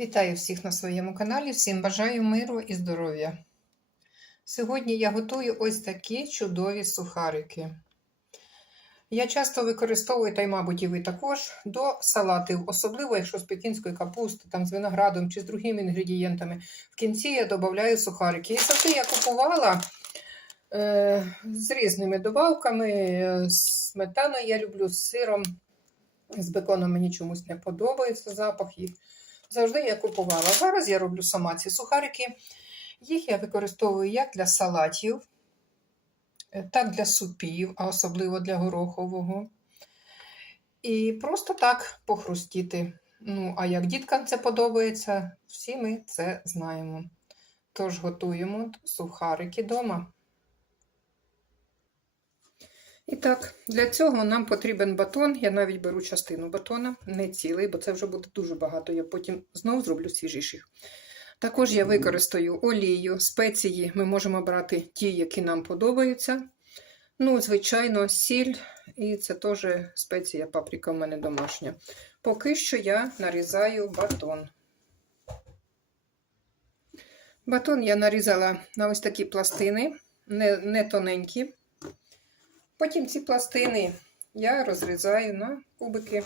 Вітаю всіх на своєму каналі, всім бажаю миру і здоров'я. Сьогодні я готую ось такі чудові сухарики. Я часто використовую, та й, мабуть, і ви також, до салатів, особливо якщо з пекінської капусти, там, з виноградом чи з другими інгредієнтами. В кінці я додаю сухарики. І завжди я купувала е, з різними добавками. е, Сметану я люблю з сиром. З беконом мені чомусь не подобається запах їх. Завжди я купувала. Зараз я роблю сама ці сухарики. Їх я використовую як для салатів, е, так для супів, а особливо для горохового. І просто так похрустіти. Ну, а як діткам це подобається, всі ми це знаємо. Тож готуємо сухарики вдома. І так, для цього нам потрібен батон. Я навіть беру частину батона, не цілий, бо це вже буде дуже багато. Я потім знову зроблю свіжіших. Також я використаю олію, спеції. Ми можемо брати ті, які нам подобаються. Ну, звичайно, сіль, і це теж спеція паприка в мене домашня. Поки що я нарізаю батон. Батон я нарізала на ось такі пластини, не, не тоненькі. Потім ці пластини я розрізаю на кубики.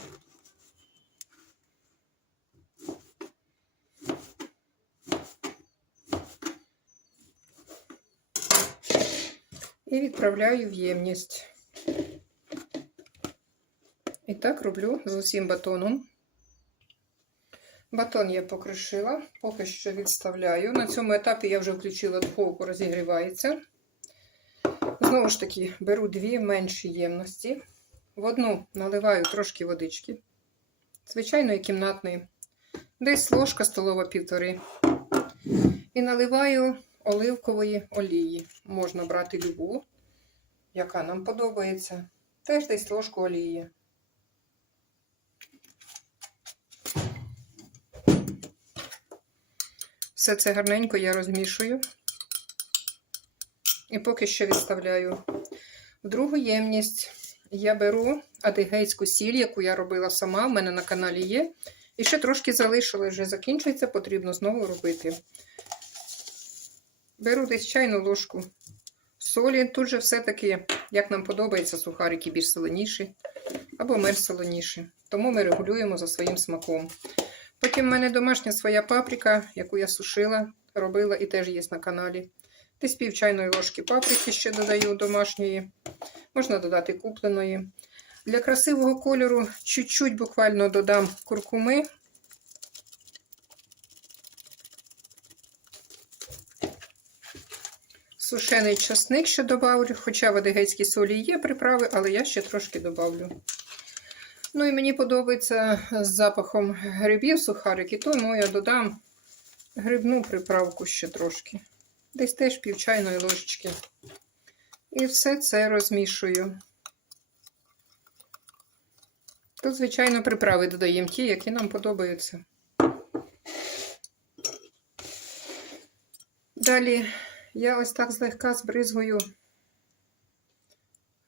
І відправляю в ємність. І так роблю з усім батоном. Батон я покришила, поки що відставляю. На цьому етапі я вже включила духовку, розігрівається. Знову ж таки, беру дві менші ємності. В одну наливаю трошки водички, звичайної кімнатної, десь ложка столова півтори. І наливаю оливкової олії. Можна брати любу, яка нам подобається. Теж десь ложку олії. Все це гарненько я розмішую. І поки що відставляю. В другу ємність я беру адигейську сіль, яку я робила сама, в мене на каналі є. І ще трошки залишили, вже закінчується, потрібно знову робити. Беру десь чайну ложку солі. Тут же все-таки, як нам подобається, сухарики більш солоніші або менш солоніші. Тому ми регулюємо за своїм смаком. Потім в мене домашня своя паприка, яку я сушила, робила і теж є на каналі. Десь пів чайної ложки паприки ще додаю домашньої. Можна додати купленої. Для красивого кольору чуть-чуть буквально додам куркуми. Сушений часник ще добавлю, хоча в адигейській солі є приправи, але я ще трошки добавлю. Ну і мені подобається з запахом грибів сухарики, тому я додам грибну приправку ще трошки. Десь теж пів чайної ложечки. І все це розмішую. Тут, звичайно, приправи додаємо ті, які нам подобаються. Далі я ось так злегка збризгую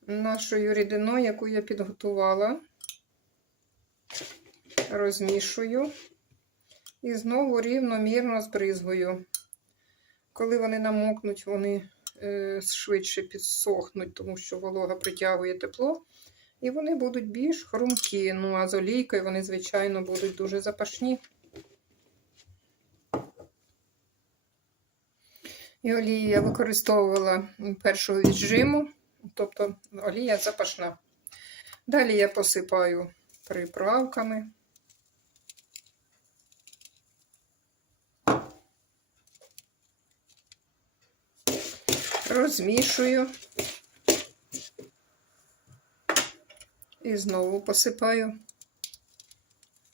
нашою рідиною, яку я підготувала, розмішую і знову рівномірно збризгую. Коли вони намокнуть, вони е, швидше підсохнуть, тому що волога притягує тепло. І вони будуть більш хрумкі. Ну, а з олійкою вони, звичайно, будуть дуже запашні. І олію я використовувала першого віджиму, тобто олія запашна. Далі я посипаю приправками. Розмішую і знову посипаю,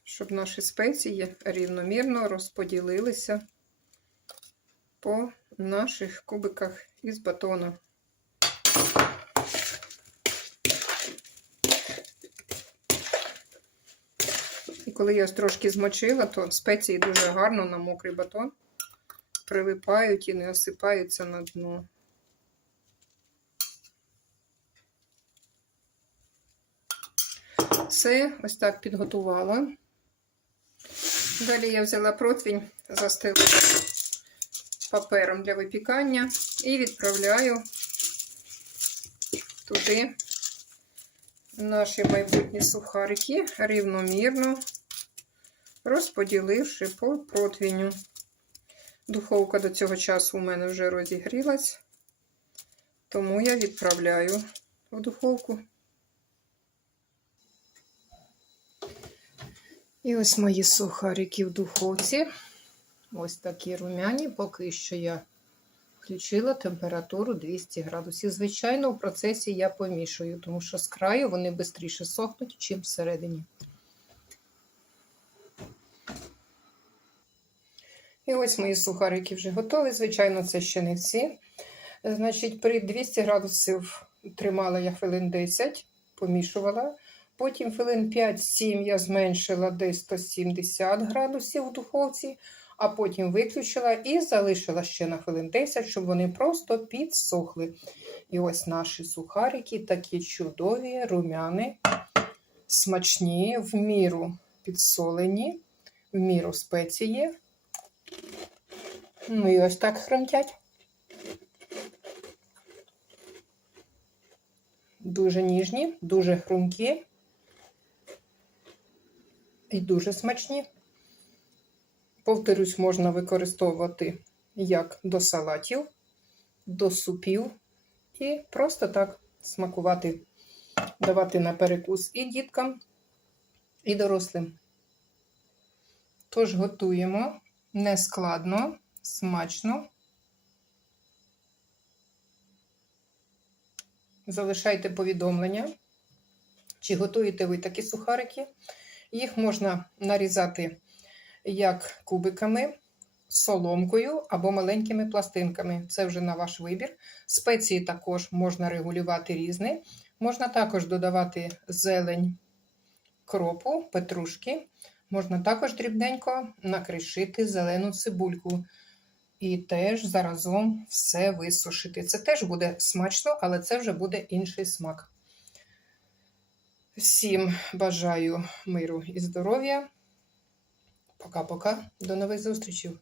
щоб наші спеції рівномірно розподілилися по наших кубиках із батона. І коли я трошки змочила, то спеції дуже гарно на мокрий батон прилипають і не осипаються на дно. Все ось так підготувала. Далі я взяла противень, застелила папером для випікання і відправляю туди наші майбутні сухарики рівномірно розподіливши по противню. Духовка до цього часу у мене вже розігрілась, тому я відправляю в духовку. І ось мої сухарики в духовці. Ось такі румяні. Поки що я включила температуру 200 градусів. Звичайно, в процесі я помішую, тому що з краю вони швидше сохнуть, чим всередині. І ось мої сухарики вже готові. Звичайно, це ще не всі. Значить, при 200 градусів тримала я хвилин 10, помішувала. Потім хвилин 5-7 я зменшила десь 170 градусів в духовці, а потім виключила і залишила ще на хвилин 10, щоб вони просто підсохли. І ось наші сухарики такі чудові, румяні, смачні, в міру підсолені, в міру спеції. Ну і ось так хрумтять. Дуже ніжні, дуже хрумкі і дуже смачні. Повторюсь, можна використовувати як до салатів, до супів і просто так смакувати, давати на перекус і діткам, і дорослим. Тож готуємо нескладно, смачно. Залишайте повідомлення, чи готуєте ви такі сухарики. Їх можна нарізати як кубиками, соломкою або маленькими пластинками. Це вже на ваш вибір. Спеції також можна регулювати різні. Можна також додавати зелень кропу, петрушки. Можна також дрібненько накришити зелену цибульку. І теж заразом все висушити. Це теж буде смачно, але це вже буде інший смак. Всім бажаю миру і здоров'я. Пока-пока. До нових зустрічей.